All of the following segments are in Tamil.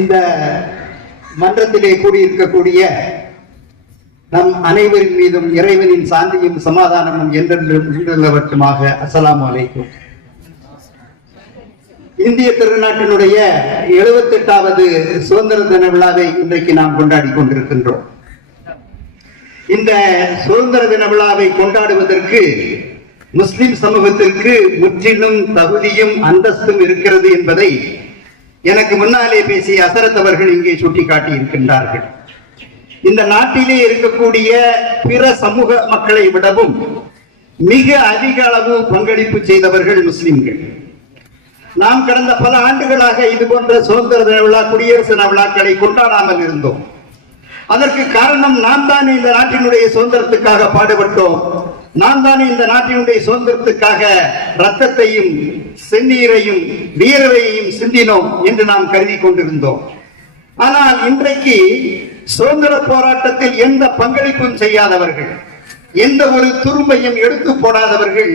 இந்த மன்றத்திலே கூடியிருக்கக்கூடிய நம் அனைவரின் மீதும் இறைவனின் சாந்தியும் சமாதானமும் என்றென்றும் நிலவட்டுமாக அலைக்கும். இந்திய திருநாட்டினுடைய எழுபத்தெட்டாவது சுதந்திர தின விழாவை இன்றைக்கு நாம் கொண்டாடி கொண்டிருக்கின்றோம். இந்த சுதந்திர தின விழாவை கொண்டாடுவதற்கு முஸ்லிம் சமூகத்திற்கு முற்றிலும் தகுதியும் அந்தஸ்தும் இருக்கிறது என்பதை எனக்கு முன்னாலே பேசிய அசரத் அவர்கள் இங்கே சுட்டிக்காட்டி இருக்கின்றார்கள் இந்த நாட்டிலே இருக்கக்கூடிய பிற சமூக மக்களை விடவும் மிக அதிக அளவு பங்களிப்பு செய்தவர்கள் முஸ்லிம்கள். நாம் கடந்த பல ஆண்டுகளாக இது போன்ற சுதந்திர தின விழா குடியரசு தின விழாக்களை கொண்டாடாமல் இருந்தோம். அதற்கு காரணம் நாம் தான் இந்த நாட்டினுடைய சுதந்திரத்துக்காக பாடுபட்டோம். நான் தான் இந்த நாட்டினுடைய சுதந்திரத்துக்காக ரத்தத்தையும் செந்நீரையும் வீரரையும் சிந்தினோம் என்று நாம் கருதி கொண்டிருந்தோம். ஆனால் இன்றைக்கு சுதந்திர போராட்டத்தில் எந்த பங்களிப்பும் செய்யாதவர்கள் எந்த ஒரு துரும்பையும் எடுத்து போடாதவர்கள்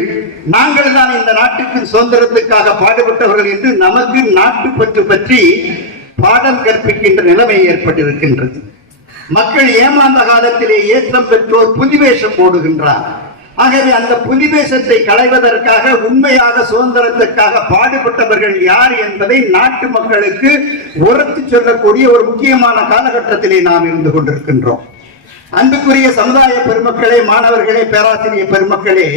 நாங்கள் தான் இந்த நாட்டுக்கு சுதந்திரத்துக்காக பாடுபட்டவர்கள் என்று நமக்கு நாட்டு பற்று பற்றி பாடம் கற்பிக்கின்ற நிலைமை ஏற்பட்டிருக்கின்றது. மக்கள் ஏமாந்த காலத்திலே ஏற்றம் பெற்றோர் புதிவேஷம் போடுகின்றார். ஆகவே அந்த புலிவேஷத்தை களைவதற்காக உண்மையாக சுதந்திரத்துக்காக பாடுபட்டவர்கள் யார் என்பதை நாட்டு மக்களுக்கு உரத்து சொல்லக்கூடிய ஒரு முக்கியமான காலகட்டத்திலே நாம் இருந்து கொண்டிருக்கின்றோம். அன்புக்குரிய சமுதாய பெருமக்களே மாணவர்களே பேராசிரியர் பெருமக்களே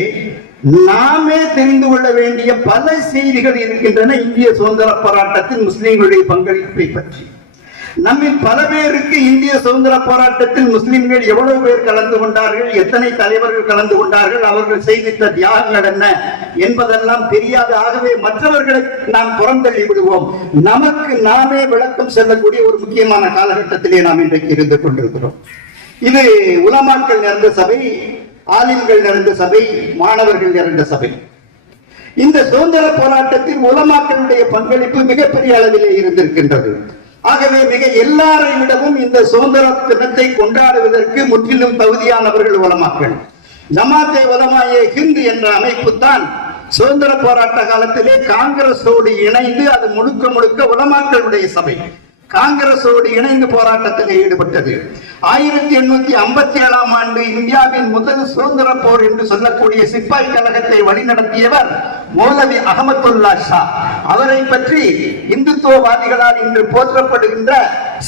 நாமே தெரிந்து கொள்ள வேண்டிய பல செய்திகள் இருக்கின்றன இந்திய சுதந்திர போராட்டத்தில் முஸ்லிம்களுடைய பங்களிப்பை பற்றி. நம்மில் பல பேருக்கு இந்திய சுதந்திர போராட்டத்தில் முஸ்லிம்கள் எவ்வளவு பேர் கலந்து கொண்டார்கள் எத்தனை தலைவர்கள் கலந்து கொண்டார்கள் அவர்கள் செய்தித்த தியாகங்கள் என்ன என்பதெல்லாம் தெரியாது. ஆகவே மற்றவர்களை நாம் புறந்தள்ளி விடுவோம். நமக்கு நாமே விளக்கம் செல்லக்கூடிய ஒரு முக்கியமான காலகட்டத்திலே நாம் இன்றைக்கு இருந்து கொண்டிருக்கிறோம். இது உலமாக்கள் நிறைந்த சபை ஆலிம்கள் நிறைந்த சபை மாணவர்கள் நிறைந்த சபை. இந்த சுதந்திர போராட்டத்தில் உலமாக்களுடைய பங்களிப்பு மிகப்பெரிய அளவிலே இருந்திருக்கின்றது. ஆகவே மிக எல்லாரை விடவும் இந்த சுதந்திர தினத்தை கொண்டாடுவதற்கு முற்றிலும் தகுதியானவர்கள் உலமாக்கள் ஜமாத்தே உலமாயே ஹிந்து என்ற அமைப்பு தான் சுதந்திர போராட்ட காலத்திலே காங்கிரஸோடு இணைந்து அது முழுக்க முழுக்க உலமாக்களுடைய சபை. காங்கிரஸோடு இணைந்து போராட்டத்தில் ஈடுபட்டது. ஆயிரத்தி எண்ணூத்தி ஐம்பத்தி ஏழாம் ஆண்டு இந்தியாவின் முதல் சுதந்திர போர் என்று சொல்லக்கூடிய சிப்பாய் கழகத்தை வழிநடத்தியவர் மௌலவி அகமதுல்லா ஷா. அவரை பற்றி இந்துத்துவவாதிகளால் இன்று போற்றப்படுகின்ற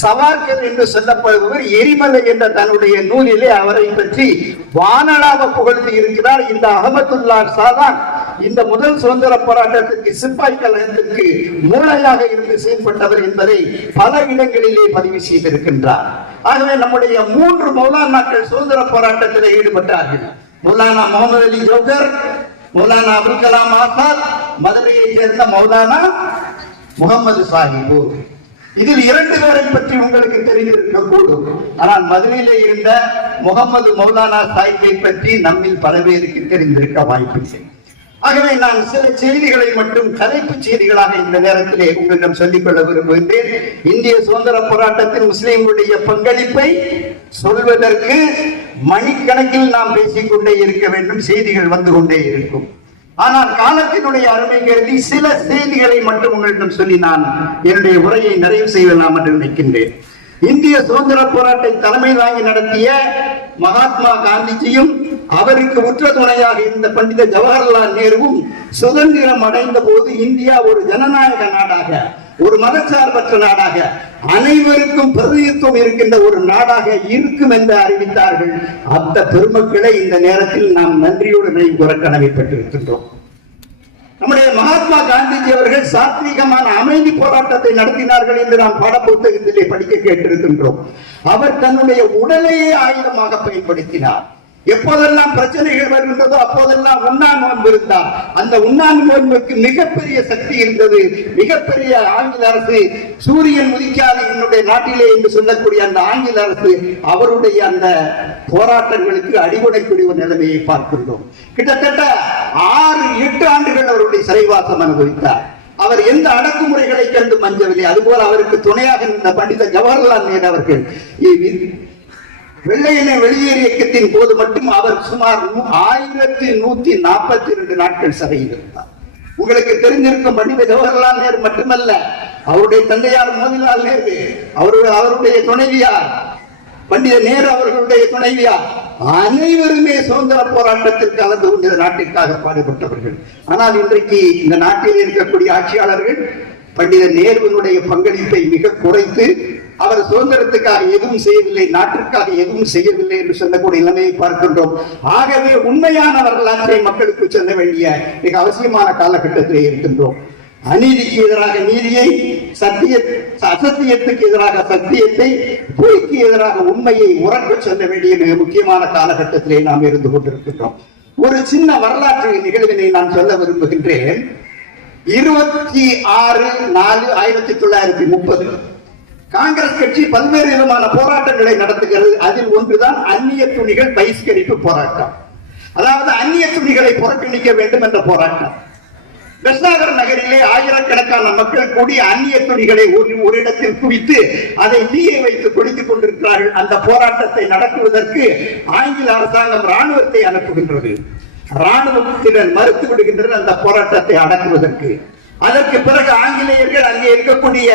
சவார்கர் என்று சொல்லப்படுபவர் எரிமலை என்ற தன்னுடைய நூலிலே அவரை பற்றி வானலாக புகழ்ந்து இருக்கிறார். இந்த அகமதுல்லா ஷா தான் இந்த முதல் சுதந்திர போராட்டத்திற்கு சிப்பாய் கழகத்திற்கு மூளையாக இருந்து செயல்பட்டவர் என்பதை பல இடங்களிலே பதிவு செய்திருக்கின்றார். ஆகவே நம்முடைய மூன்று மௌலானாக்கள் சுதந்திர போராட்டத்தில் ஈடுபட்டார்கள். மௌலானா முகமது அலி ஜோகர் மௌலானா அபுல் கலாம் ஆசாத் மதுரையை சேர்ந்த மௌலானா முகமது சாஹிபு. இதில் இரண்டு பேரை பற்றி உங்களுக்கு தெரிந்திருக்கக்கூடும். ஆனால் மதுரையிலே இருந்த முகமது மௌலானா சாஹிப்பை பற்றி நம்மில் பல பேருக்கு தெரிந்திருக்க வாய்ப்பில்லை. ஆகவே நான் சில செய்திகளை மட்டும் தலைப்பு செய்திகளாக இந்த நேரத்திலே உங்களிடம் சொல்லிக்கொள்ள விரும்புகின்றேன். இந்திய சுதந்திர போராட்டத்தில் முஸ்லிம்களுடைய பங்களிப்பை சொல்வதற்கு மணிக்கணக்கில் நாம் பேசிக்கொண்டே இருக்க வேண்டும். செய்திகள் வந்து கொண்டே இருக்கும். ஆனால் காலத்தினுடைய அருமை கருதி சில செய்திகளை மட்டும் உங்களிடம் சொல்லி நான் என்னுடைய உரையை நிறைவு செய்யலாம் என்று நினைக்கின்றேன். இந்திய சுதந்திர போராட்டை தலைமை தாங்கி நடத்திய மகாத்மா காந்திஜியும் அவருக்கு உற்ற துணையாக இருந்த பண்டித ஜவஹர்லால் நேருவும் சுதந்திரம் அடைந்த போது இந்தியா ஒரு ஜனநாயக நாடாக ஒரு மதச்சார்பற்ற நாடாக அனைவருக்கும் பிரதிநிதித்துவம் இருக்கின்ற ஒரு நாடாக இருக்கும் என்று அறிவித்தார்கள். அந்த பெருமக்களை இந்த நேரத்தில் நாம் நன்றியோடு நினைவு கூற கடமைப்பட்டிருக்கின்றோம். நம்முடைய மகாத்மா காந்திஜி அவர்கள் சாத்வீகமான அமைதி போராட்டத்தை நடத்தினார்கள் என்று நாம் பாடப்புத்தகத்திலே படிக்க கேட்டிருக்கின்றோம். அவர் தன்னுடைய உடலையே ஆயுதமாக பயன்படுத்தினார். எப்போதெல்லாம் பிரச்சனைகள் வருகின்றதோ அப்போதெல்லாம் உண்ணான் நோன்பு இருந்தார். அந்த உண்ணான் நோன்புக்கு மிகப்பெரிய சக்தி இருந்தது. மிகப்பெரிய ஆங்கில அரசு சூரியன் உதிக்காது என்னுடைய நாட்டிலே என்று சொல்லக்கூடிய அந்த ஆங்கில அரசு அவருடைய அந்த போராட்டங்களுக்கு அடிபடைக்கூடிய ஒரு நிலைமையை பார்க்கின்றோம். கிட்டத்தட்ட ஆறு எட்டு ஆண்டுகள் அவருடைய சிறைவாசம் அனுபவித்தார். அவர் எந்த அடக்குமுறைகளை கண்டு மஞ்சவில்லை. அதுபோல அவருக்கு துணையாக இருந்த பண்டித ஜவஹர்லால் நேரு அவர்கள் வெள்ளையனை வெளியேறு இயக்கத்தின் போது மட்டும் அவர் சுமார் ஆயிரத்தி நூத்தி நாற்பத்தி இரண்டு நாட்கள் சபையில் இருந்தார் உங்களுக்கு தெரிஞ்சிருக்கும் பண்டித ஜவஹர்லால் நேரு மட்டுமல்ல அவருடைய தந்தையார் மோதிலால் நேரு அவருடைய அவருடைய துணைவியார் பண்டித நேரு அவர்களுடைய துணைவியார் அனைவருமே சுதந்திர போராட்டத்தில் கலந்து கொண்டு நாட்டிற்காக பாடுபட்டவர்கள். ஆனால் இன்றைக்கு இந்த நாட்டில் இருக்கக்கூடிய ஆட்சியாளர்கள் பண்டித நேருவினுடைய பங்களிப்பை மிக குறைத்து அவர் சுதந்திரத்துக்காக எதுவும் செய்யவில்லை நாட்டிற்காக எதுவும் செய்யவில்லை என்று சொல்லக்கூடிய நிலைமையை பார்க்கின்றோம். ஆகவே உண்மையான வரலாற்றை மக்களுக்கு செல்ல வேண்டிய மிக அவசியமான காலகட்டத்திலே இருக்கின்றோம். அநீதிக்கு எதிராக நீதியை சத்திய அசத்தியத்துக்கு எதிராக சத்தியத்தை பொய்க்கு எதிராக உண்மையை உறக்க சொல்ல வேண்டிய மிக முக்கியமான காலகட்டத்திலே நாம் இருந்து கொண்டிருக்கின்றோம். ஒரு சின்ன வரலாற்று நிகழ்வினை நான் சொல்ல விரும்புகின்றேன். இருபத்தி ஆறு நாலு ஆயிரத்தி தொள்ளாயிரத்தி முப்பது. காங்கிரஸ் கட்சி பல்வேறு விதமான போராட்டங்களை நடத்துகிறது. அதில் ஒன்றுதான் அந்நிய துணிகள் பகிஷ்கரிப்பு போராட்டம். அதாவது அந்நிய துணிகளை புறக்கணிக்க வேண்டும் என்ற போராட்டம். கிருஷ்ணாகர் நகரிலே ஆயிரக்கணக்கான மக்கள் கூடி அந்நிய துணிகளை ஒரு ஒரு இடத்தில் குவித்து அதை தீயை வைத்து கொடித்துக் கொண்டிருக்கிறார்கள். அந்த போராட்டத்தை நடத்துவதற்கு ஆங்கில அரசாங்கம் ராணுவத்தை அனுப்புகின்றது. ராணுவத்தினர் மறுத்து விடுகின்றனர் அந்த போராட்டத்தை அடக்குவதற்கு. அதற்கு பிறகு ஆங்கிலேயர்கள் அங்கே இருக்கக்கூடிய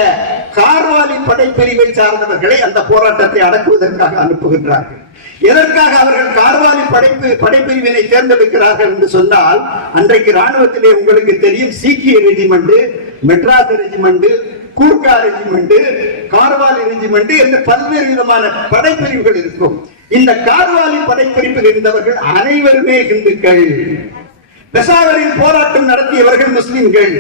கார்வாலி படைப்பிரிவை சார்ந்தவர்களை அந்த போராட்டத்தை அடக்குவதற்காக அனுப்புகின்றார்கள். எதற்காக அவர்கள் கார்வாலி படைப்பு படைப்பிரிவினை தேர்ந்தெடுக்கிறார்கள் என்று சொன்னால் அன்றைக்கு ராணுவத்திலே உங்களுக்கு தெரியும் சீக்கிய regiment Madras regiment Gurkha regiment Garhwali regiment என்று பல்வேறு விதமான படைப்பிரிவுகள் இருக்கும். இந்த கார்வாலி படைப்பிரிப்பில் இருந்தவர்கள் அனைவருமே இந்துக்கள் பெசாவரில் போராட்டம் நடத்தியவர்கள் முஸ்லிம்கள்.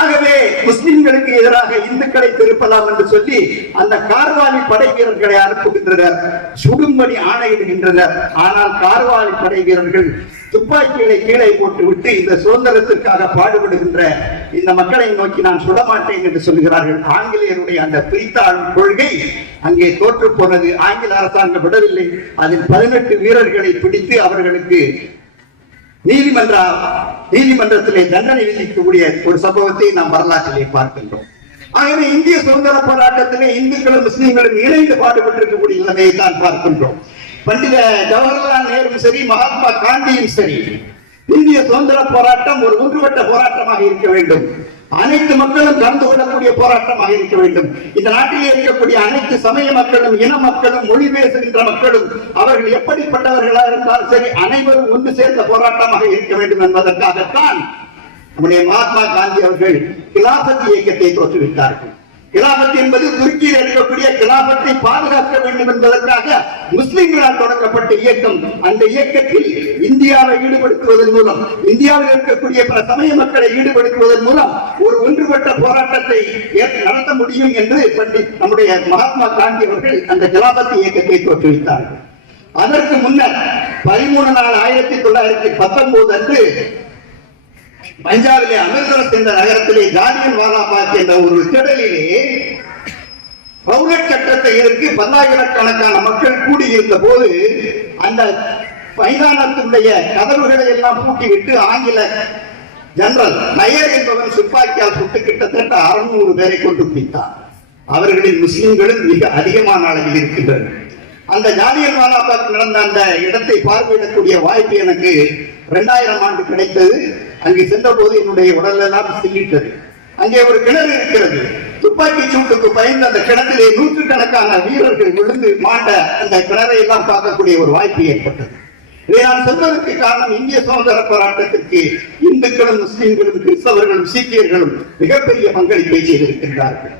ஆகவே முஸ்லிம்களுக்கு எதிராக இந்துக்களை திருப்பலாம் என்று சொல்லி அந்த கார்வாலி படை வீரர்களை அனுப்புகின்றனர். சுடும்படி ஆணையிடுகின்றனர். ஆனால் கார்வாலி படை வீரர்கள் துப்பாக்கிகளை கீழே போட்டுவிட்டு இந்த சுதந்திரத்திற்காக பாடுபடுகின்ற இந்த மக்களை நோக்கி நான் சுடமாட்டேன் என்று சொல்கிறார்கள். ஆங்கிலேயருடைய அந்த பிரித்தாளும் கொள்கை அங்கே தோற்று போனது ஆங்கில அரசாங்கம் விடவில்லை. அதில் பதினெட்டு வீரர்களை பிடித்து அவர்களுக்கு நீதிமன்ற நீதிமன்றத்திலே தண்டனை விதிக்கக்கூடிய ஒரு சம்பவத்தை நாம் வரலாற்றிலே பார்க்கின்றோம். ஆகவே இந்திய சுதந்திர போராட்டத்திலே இந்துக்களும் முஸ்லீம்களும் இணைந்து பாடுபட்டிருக்கக்கூடிய நிலைமையை தான் பார்க்கின்றோம். பண்டித ஜவஹர்லால் நேரும் சரி மகாத்மா காந்தியும் சரி இந்திய சுதந்திர போராட்டம் ஒரு ஒன்றுபட்ட போராட்டமாக இருக்க வேண்டும். அனைத்து மக்களும் கலந்து கொள்ளக்கூடிய போராட்டமாக இருக்க வேண்டும். இந்த நாட்டிலே இருக்கக்கூடிய அனைத்து சமய மக்களும் இன மக்களும் மொழி பேசுகின்ற மக்களும் அவர்கள் எப்படிப்பட்டவர்களாக இருந்தாலும் சரி அனைவரும் ஒன்று சேர்ந்த போராட்டமாக இருக்க வேண்டும் என்பதற்காகத்தான் நம்முடைய மகாத்மா காந்தி அவர்கள் கிலாபத் இயக்கத்தை தோற்றுவித்தார்கள். கிலாபத் என்பது துருக்கியில் இருக்கக்கூடிய கிலாபத்தை பாதுகாக்க வேண்டும் என்பதற்காக முஸ்லிம்களால் தொடங்கப்பட்ட இயக்கம். அந்த இயக்கத்தில் இந்தியாவை ஈடுபடுத்துவதன் மூலம் இந்தியாவில் இருக்கக்கூடிய பல சமய மக்களை ஈடுபடுத்துவதன் மூலம் ஒரு ஒன்றுபட்ட போராட்டத்தை நடத்த முடியும் என்று பண்டிட் நம்முடைய மகாத்மா காந்தி அவர்கள் அந்த கிலாபத் இயக்கத்தை தோற்றுவித்தார்கள் அதற்கு முன்னர் பதிமூணு நாள் ஆயிரத்தி தொள்ளாயிரத்தி பத்தொன்பது அன்று பஞ்சாபிலே அமிர்தரஸ் என்ற நகரத்திலே ஜாலியன் வாலாபாக் என்ற ஒரு திடலிலே பௌரட் சட்டத்தை எதிர்த்து பல்லாயிரக்கணக்கான மக்கள் கூடியிருந்த போது அந்த மைதானத்துடைய கதவுகளை எல்லாம் பூட்டிவிட்டு ஆங்கில ஜெனரல் நயர் என்பவன் துப்பாக்கியால் சுட்டு கிட்டத்தட்ட அறுநூறு பேரை கொண்டு பிடித்தார் அவர்களில் முஸ்லிம்களும் மிக அதிகமான அளவில் இருக்கின்றனர். அந்த ஜாலியன் வாலாபாக் நடந்த அந்த இடத்தை பார்வையிடக்கூடிய வாய்ப்பு எனக்கு இரண்டாயிரம் ஆண்டு கிடைத்தது. அங்கு சென்ற போது என்னுடைய உடலெல்லாம் சில்லிட்டது. அங்கே ஒரு கிணறு இருக்கிறது. துப்பாக்கி சூட்டுக்கு பயந்து அந்த கிணத்திலே நூற்றுக்கணக்கான வீரர்கள் விழுந்து மாண்ட அந்த கிணறை எல்லாம் பார்க்கக்கூடிய ஒரு வாய்ப்பு ஏற்பட்டது. இதை நான் சொல்வதற்கு காரணம் இந்திய சுதந்திர போராட்டத்திற்கு இந்துக்களும் முஸ்லிம்களும் கிறிஸ்தவர்களும் சீக்கியர்களும் மிகப்பெரிய பங்களிப்பை செய்திருக்கின்றார்கள்.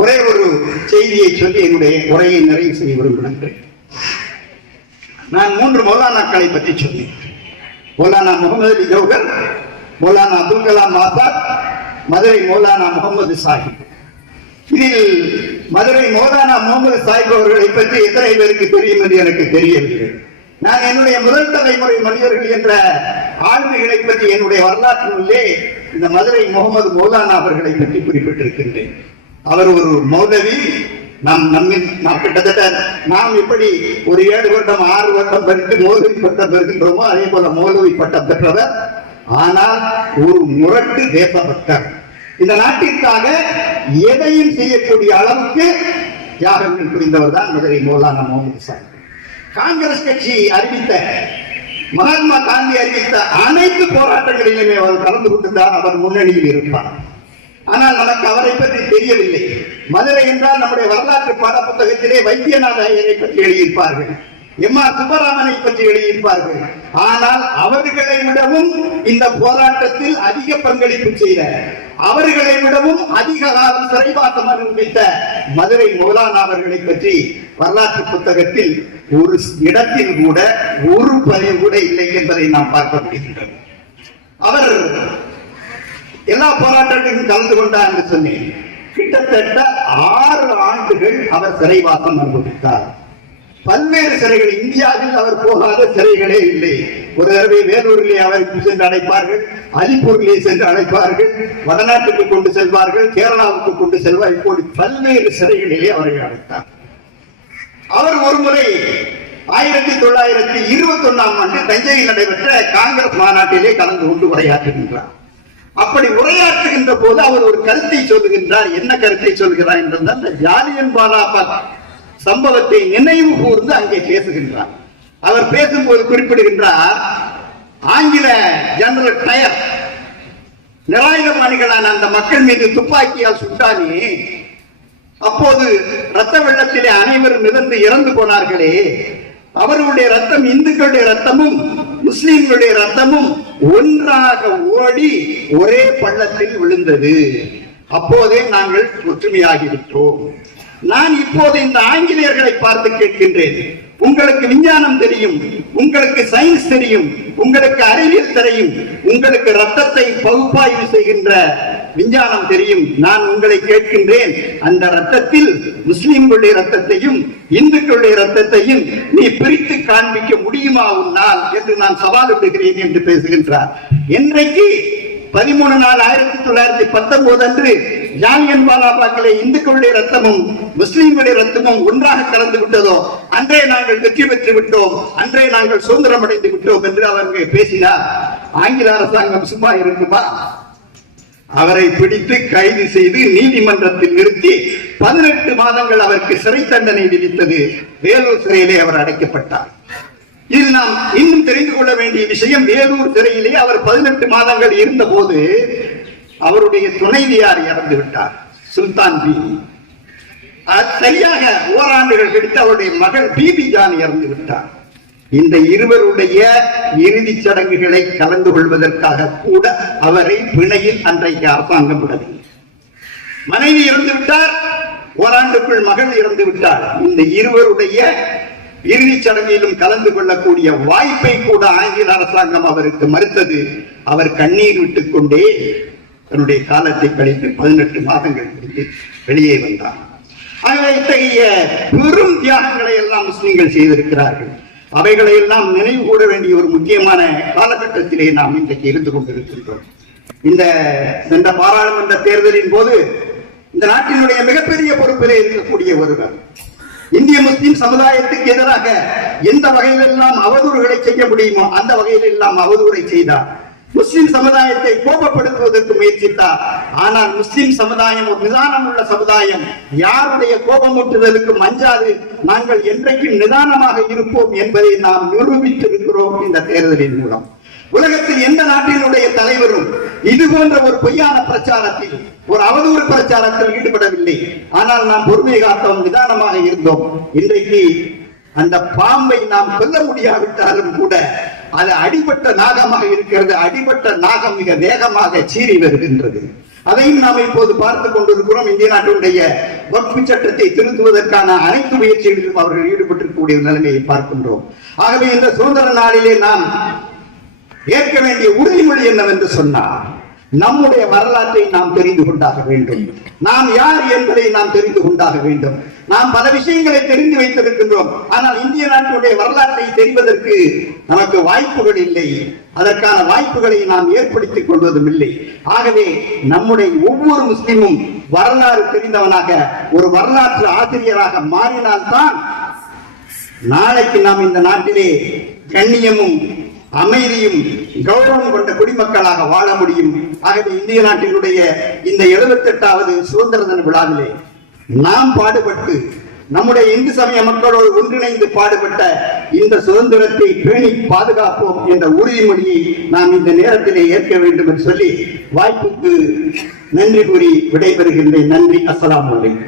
ஒரே ஒரு செய்தியை சொல்லி என்னுடைய உரையை நிறைவு செய்ய விரும்புகின்றேன். நான் மூன்று மௌலானாக்களை பற்றி சொன்னேன். மௌலானா முகமது அலி ஜவுகர் மௌலானா அப்துல் கலாம் ஆசாத் மதுரை மௌலானா முகமது சாஹிப். இதில் மதுரை மௌலானா முகமது சாஹிப் அவர்களை பற்றி எத்தனை பேருக்கு தெரியும் என்று எனக்கு தெரியவில்லை. நான் என்னுடைய முதல் தலைமுறை மனிதர்கள் என்ற ஆளுமைகளை பற்றி என்னுடைய வரலாற்றினுள்ளே இந்த மதுரை முகமது மௌலானா அவர்களை பற்றி குறிப்பிட்டிருக்கின்றேன். அவர் ஒரு மௌலவி நம் நம்மில் நாம் கிட்டத்தட்ட நாம் எப்படி ஒரு ஏழு வருடம் ஆறு வருடம் பெற்று மோதவி பட்டம் பெறுகின்றோமோ அதே போல மோதவி பட்டம் பெற்றவர். ஆனால் ஒரு முரட்டு தேசபக்தர் இந்த நாட்டிற்காக எதையும் செய்யக்கூடிய அளவுக்கு தியாகங்கள் புரிந்தவர் தான் மதுரை மௌலானா முகமது சாஹிப். காங்கிரஸ் கட்சி அறிவித்த மகாத்மா காந்தி அறிவித்த அனைத்து போராட்டங்களிலுமே அவர் கலந்து கொண்டுதான் அவர் முன்னணியில் இருப்பார். ஆனால் நமக்கு அவரை பற்றி தெரியவில்லை. மதுரை என்றால் நம்முடைய வரலாற்று பாடப்புத்தகத்திலே வைத்தியநாத ஐயரை பற்றி எழுதியிருப்பார்கள். எம் ஆர் சுப்பராமனை பற்றி எழுதியிருப்பார்கள். ஆனால் அவர்களை விடவும் இந்த போராட்டத்தில் அதிக பங்களிப்பு செய்த அவர்களை விடவும் அதிக காலம் சிறைவாசம் அனுபவித்த மதுரை மௌலானா அவர்களை பற்றி வரலாற்று புத்தகத்தில் ஒரு இடத்தில் கூட ஒரு பதிவு கூட இல்லை என்பதை நாம் பார்க்க முடிகின்றது. அவர் எல்லா போராட்டத்திலும் கலந்து கொண்டார் என்று சொன்னேன். கிட்டத்தட்ட ஆறு ஆண்டுகள் அவர் சிறைவாசம் அனுபவித்தார். பல்வேறு சிறைகள் இந்தியாவில் அவர் போகாத சிறைகளே இல்லை. ஒரு தடவை வேலூரிலே அவருக்கு சென்று அழைப்பார்கள் அலிப்பூரிலே சென்று அழைப்பார்கள் வடநாட்டுக்கு கொண்டு செல்வார்கள் கேரளாவுக்கு கொண்டு செல்வார். இப்போது பல்வேறு சிறைகளிலே அவரை அழைத்தார் அவர் ஒருமுறை ஆயிரத்தி தொள்ளாயிரத்தி இருபத்தி ஒன்னாம் ஆண்டு தஞ்சையில் நடைபெற்ற காங்கிரஸ் மாநாட்டிலே கலந்து கொண்டு உரையாற்றுகின்றார். அப்படி உரையாற்றுகின்ற போது அவர் ஒரு கருத்தை சொல்லுகின்றார். என்ன கருத்தை சொல்கிறார் என்றால் அந்த ஜாலியன் பாலாபாத் சம்பவத்தை நினைவு கூர்ந்து அங்கே பேசுகின்றார். அவர் பேசும்போது குறிப்பிடுகின்றார் ஆங்கில ஜெனரல் டயர் நிராயுதபாணிகளான அந்த மக்கள் மீது துப்பாக்கியால் சுட்டானே அப்போது ரத்த வெள்ளத்திலே அனைவரும் மிதந்து இறந்து போனார்களே அவர்களுடைய ரத்தம் இந்துக்களுடைய ரத்தமும் முஸ்லிம்களுடைய ரத்தமும் ஒன்றாக ஓடி ஒரே பள்ளத்தில் விழுந்தது. அப்போதே நாங்கள் ஒற்றுமையாகிவிட்டோம். நான் இப்போது இந்த ஆங்கிலேயர்களை பார்த்து கேட்கின்றேன். உங்களுக்கு விஞ்ஞானம் தெரியும் உங்களுக்கு சயின்ஸ் தெரியும் உங்களுக்கு அறிவியல் தெரியும் உங்களுக்கு ரத்தத்தை பகுப்பாய்வு செய்கின்ற விஞ்ஞானம் தெரியும். நான் உங்களை கேட்கின்றேன். அந்த ரத்தத்தில் முஸ்லிம்களுடைய ரத்தத்தையும் இந்துக்களுடைய ரத்தத்தையும் நீ பிரித்து காண்பிக்க முடியுமா உன்னால்? என்று நான் சவால் விடுகிறேன் என்று பேசுகின்றார். இன்றைக்கு பதிமூணு நாள் ஆயிரத்தி தொள்ளாயிரத்தி பத்தொன்பது அன்று ஜாலியன் வாலாபாக்கிலே இந்துக்களுடைய ரத்தமும் முஸ்லீம்களுடைய ரத்தமும் ஒன்றாக கலந்து விட்டதோ அன்றே நாங்கள் வெற்றி பெற்று விட்டோம் அன்றே நாங்கள் சுதந்திரம் அடைந்து விட்டோம் என்று அவர்கள் பேசினார். ஆங்கில அரசாங்கம் சும்மா இருக்குமா? அவரை பிடித்து கைது செய்து நீதிமன்றத்தில் நிறுத்தி பதினெட்டு மாதங்கள் அவருக்கு சிறை தண்டனை விதித்தது வேலூர் சிறையிலே அவர் அடைக்கப்பட்டார். இது நாம் இன்னும் தெரிந்து கொள்ள வேண்டிய விஷயம். வேலூர் சிறையிலே அவர் பதினெட்டு மாதங்கள் இருந்த போது அவருடைய துணைவியார் இறந்து விட்டார் சுல்தான் பி. அது சரியாக ஓராண்டுகள் கழித்து அவருடைய மகள் பிபி ஜான் இறந்து விட்டார். இந்த இருவருடைய இறுதிச் சடங்குகளை கலந்து கொள்வதற்காக கூட அவரை பிணையில் அன்றைக்கு அரசாங்கம் விடவில்லை. மனைவி இறந்து விட்டார் ஓராண்டுக்குள் மகள் இறந்து விட்டார். இந்த இருவருடைய இறுதிச் சடங்கிலும் கலந்து கொள்ளக்கூடிய வாய்ப்பை கூட ஆங்கில அரசாங்கம் அவருக்கு மறுத்தது. அவர் கண்ணீர் விட்டுக் கொண்டே தன்னுடைய காலத்தை கழித்து பதினெட்டு மாதங்கள் கழித்து வெளியே வந்தார். ஆகவே இத்தகைய பெரும் தியாகங்களை எல்லாம் முஸ்லிம்கள் செய்திருக்கிறார்கள். அவைகளை எல்லாம் நினைவு கூற வேண்டிய ஒரு முக்கியமான காலகட்டத்திலே நாம் இன்றைக்கு இருந்து கொண்டிருக்கின்றோம். இந்த சென்ற பாராளுமன்ற தேர்தலின் போது இந்த நாட்டினுடைய மிகப்பெரிய பொறுப்பிலே இருக்கக்கூடிய ஒருவர் இந்திய முஸ்லிம் சமுதாயத்துக்கு எதிராக எந்த வகையிலெல்லாம் அவதூறுகளை செய்ய முடியுமோ அந்த வகையில் எல்லாம் அவதூறை செய்தார். முஸ்லிம் சமுதாயத்தை கோபப்படுத்துவதற்கு முயற்சித்தார். ஆனால் முஸ்லிம் சமுதாயம் ஒரு நிதானம் உள்ள சமுதாயம் யாருடைய கோபமூட்டுதலுக்கு மஞ்சாது நாங்கள் என்றைக்கும் நிதானமாக இருப்போம் என்பதை நாம் நிரூபித்திருக்கிறோம் இந்த தேர்தலின் மூலம். உலகத்தில் எந்த நாட்டினுடைய தலைவரும் இது போன்ற ஒரு பொய்யான பிரச்சாரத்தில் ஒரு அவதூறு பிரச்சாரத்தில் ஈடுபடவில்லை. ஆனால் நாம் பொறுமை காத்தோம் நிதானமாக இருந்தோம். இன்றைக்கு அந்த பாம்பை நாம் கொல்ல முடியாவிட்டாலும் கூட அது அடிபட்ட நாகமாக இருக்கிறது. அடிபட்ட நாகம் மிக வேகமாக சீறி வருகின்றது. அதையும் நாம் இப்போது பார்த்துக் கொண்டிருக்கிறோம். இந்திய நாட்டினுடைய வக்ஃபு சட்டத்தை திருத்துவதற்கான அனைத்து முயற்சிகளிலும் அவர்கள் ஈடுபட்டிருக்கக்கூடிய நிலைமையை பார்க்கின்றோம். ஆகவே இந்த சுதந்திர நாளிலே நாம் ஏற்க வேண்டிய உறுதிமொழி என்னவென்று சொன்னால் நம்முடைய வரலாற்றை நாம் தெரிந்து கொண்டாக வேண்டும். நாம் யார் என்பதை நாம் தெரிந்து கொண்டாக வேண்டும். நாம் பல விஷயங்களை தெரிந்து வைத்திருக்கின்றோம். ஆனால் இந்திய நாட்டினுடைய வரலாற்றை தெரிவதற்கு நமக்கு வாய்ப்புகள் இல்லை. அதற்கான வாய்ப்புகளை நாம் ஏற்படுத்திக் கொள்வதும் இல்லை ஆகவே நம்முடைய ஒவ்வொரு முஸ்லிமும் வரலாறு தெரிந்தவனாக ஒரு வரலாற்று ஆசிரியராக மாறினால்தான் நாளைக்கு நாம் இந்த நாட்டிலே கண்ணியமும் அமைதியும் கௌரவம் கொண்ட குடிமக்களாக வாழ முடியும். ஆகவே இந்திய நாட்டினுடைய இந்த எழுபத்தெட்டாவது சுதந்திர தின விழாவிலே நாம் பாடுபட்டு நம்முடைய இந்து சமய மக்களோடு ஒன்றிணைந்து பாடுபட்ட இந்த சுதந்திரத்தை பேணி பாதுகாப்போம் என்ற உறுதிமொழியை நாம் இந்த நேரத்திலே ஏற்க வேண்டும் என்று சொல்லி வாய்ப்புக்கு நன்றி கூறி விடைபெறுகின்றேன். நன்றி. அஸ்லாம் அலைக்கும்.